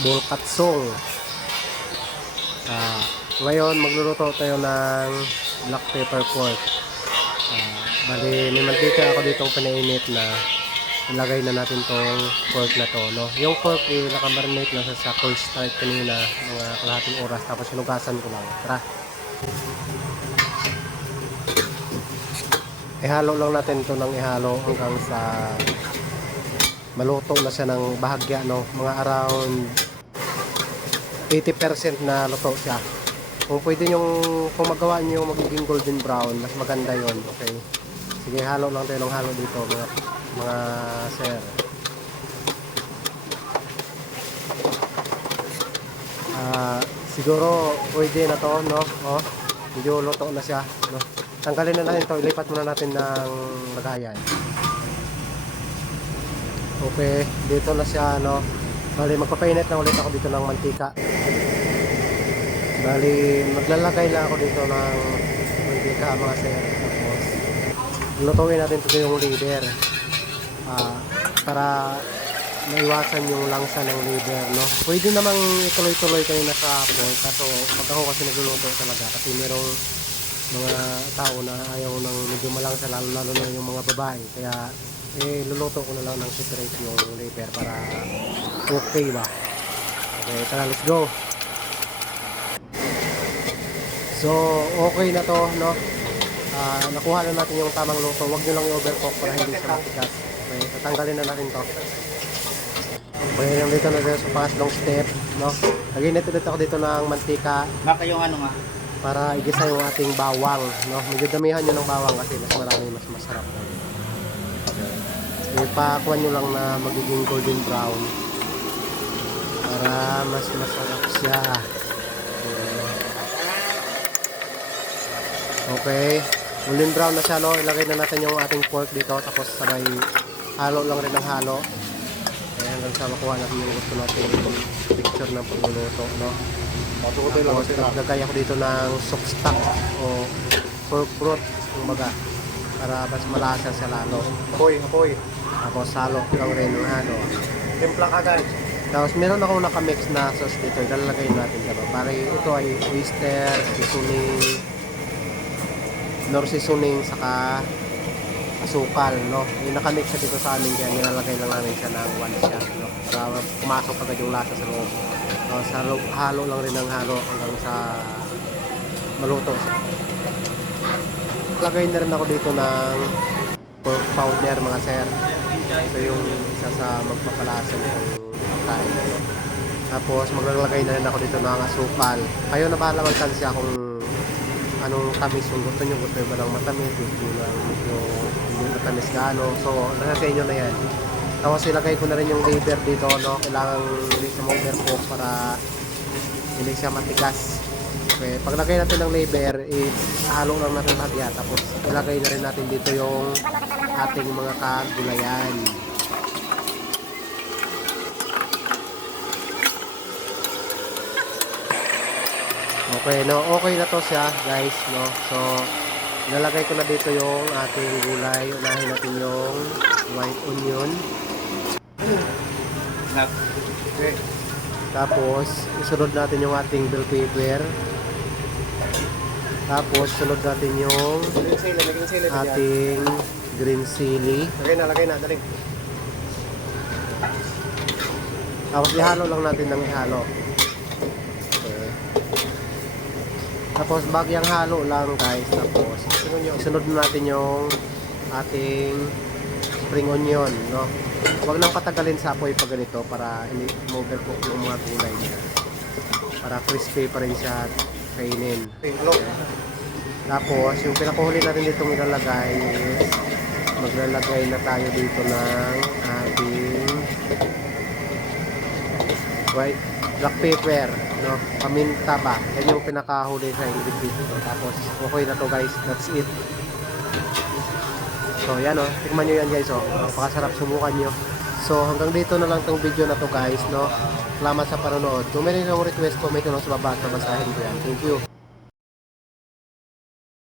bulkatsong. Ngayon magluluto tayo ng black pepper pork. Bali may mantika ako ditong pinainit na ilagay na natin tong pork na to, no? Yung pork naka-marinate na sa cold start kanina mga kalahating oras, tapos hinugasan ko lang. Tara, ihalo lang natin to ng ihalo hanggang sa maluto na siya ng bahagya, no? Mga around 80% na luto siya. Kung pwede kung magawa nyo magiging golden brown, mas maganda yon. Okay, sige, halo lang tayo ng halo dito mga sir. Siguro pwede na to, no? Oh, medyo luto na siya, no? Tanggalin na natin to, ilipat muna natin ng lagayan. Okay, dito na siya, no? Bali magpapainit na ulit ako dito ng mantika. Bali maglalagay lang ako dito ng mantika, mga sir. Tapos lutuin natin ito yung liver, para maiwasan yung langsa ng liver, no? Pwede namang ituloy-tuloy kayo na sa pork, kaso pag ako kasi nagluluto talaga, kasi merong mga tao na ayaw ng medyo malangsa, lalo na yung mga babae, kaya luluto ko na lang ng separate yung liver para okay ba. Okay, tara, let's go. So okay na to, no? Nakuha na natin yung tamang luto. Huwag nyo lang i-overcook para hindi siya matigas. Okay, tatanggalin na natin to. Okay, nandito na dito sa pangatlong step, no? Naginit ulit ako dito ng mantika. Baka yung ano nga, para igisa yung ating bawang, no? Medyo damihan nyo ng bawang kasi mas marami, mas masarap. Ipakuan nyo lang na magiging golden brown para mas masarap siya. Okay, golden brown na siya, no? Ilagay na natin yung ating pork dito, tapos sabay halo lang rin ng halo. Kaya hanggang sa makuha natin yung gusto natin yung picture ng pagluluto, no? Tapos naglagay ako dito ng sock stock o pork broth, kumbaga, para mas malasa siya lalo. Apoy. Tapos halo lang rin ng halo. Timpla agad. Tapos meron akong nakamix na sauce dito, ilalagay natin diba? Para ito ay oyster, seasoning, nor seasoning, saka asukal, no? Yung nakamix siya dito sa amin, kaya nilalagay lang namin siya ng one shot, no? Para pumasok agad yung lasa sa loob. Halo lang rin ng halo hanggang sa maluto. Lagay na rin ako dito ng pork powder, mga sir. Ito yung isa sa magpapalasa ng kain. Tapos maglalagay na rin ako dito ng asukal. Kayo na bahala magtansya kung anong tamis yung gusto nyo. Gusto nyo ba ng matamis? Gusto nyo ng medyo hindi matamis gaano? So nasa sa inyo na yan. Tapos ilagay ko na rin yung liver dito, no? Kailangan hindi siya ma-overcook para hindi siya matigas. Okay, paglagay natin ng liver, halo lang natin bahagya. Tapos ilagay na rin natin dito yung ating mga kagulayan. Okay, no? Okay na to siya, guys, no? So ilalagay ko na dito yung ating gulay. Unahin natin yung white onion. Okay. Tapos isunod natin yung ating bell pepper. Tapos sunod natin yung ating green chili. Lagay na, dali. Tapos ihalo lang natin ng ihalo. Okay. Tapos bagyang halo lang, guys. Tapos isunod natin yung ating spring onion, no? Huwag nang patagalin sa apoy pag ganito para hindi overcook yung mga gulay niya. Para crispy pa rin siya at kainin. Okay. Tapos yung pinakuhuli natin dito ilalagay is maglalagay na tayo dito ng ating white black pepper, no? Paminta ba? Yan yung pinakahuli sa ingredient dito. Tapos okay na to, guys. That's it. So yan, oh, tikman nyo yan, guys, oh. Napakasarap, subukan nyo. So hanggang dito na lang tong video na to, guys, no? Salamat sa panonood. Kung meron yung request, comment nyo lang sa baba at babasahin ko yan. Thank you.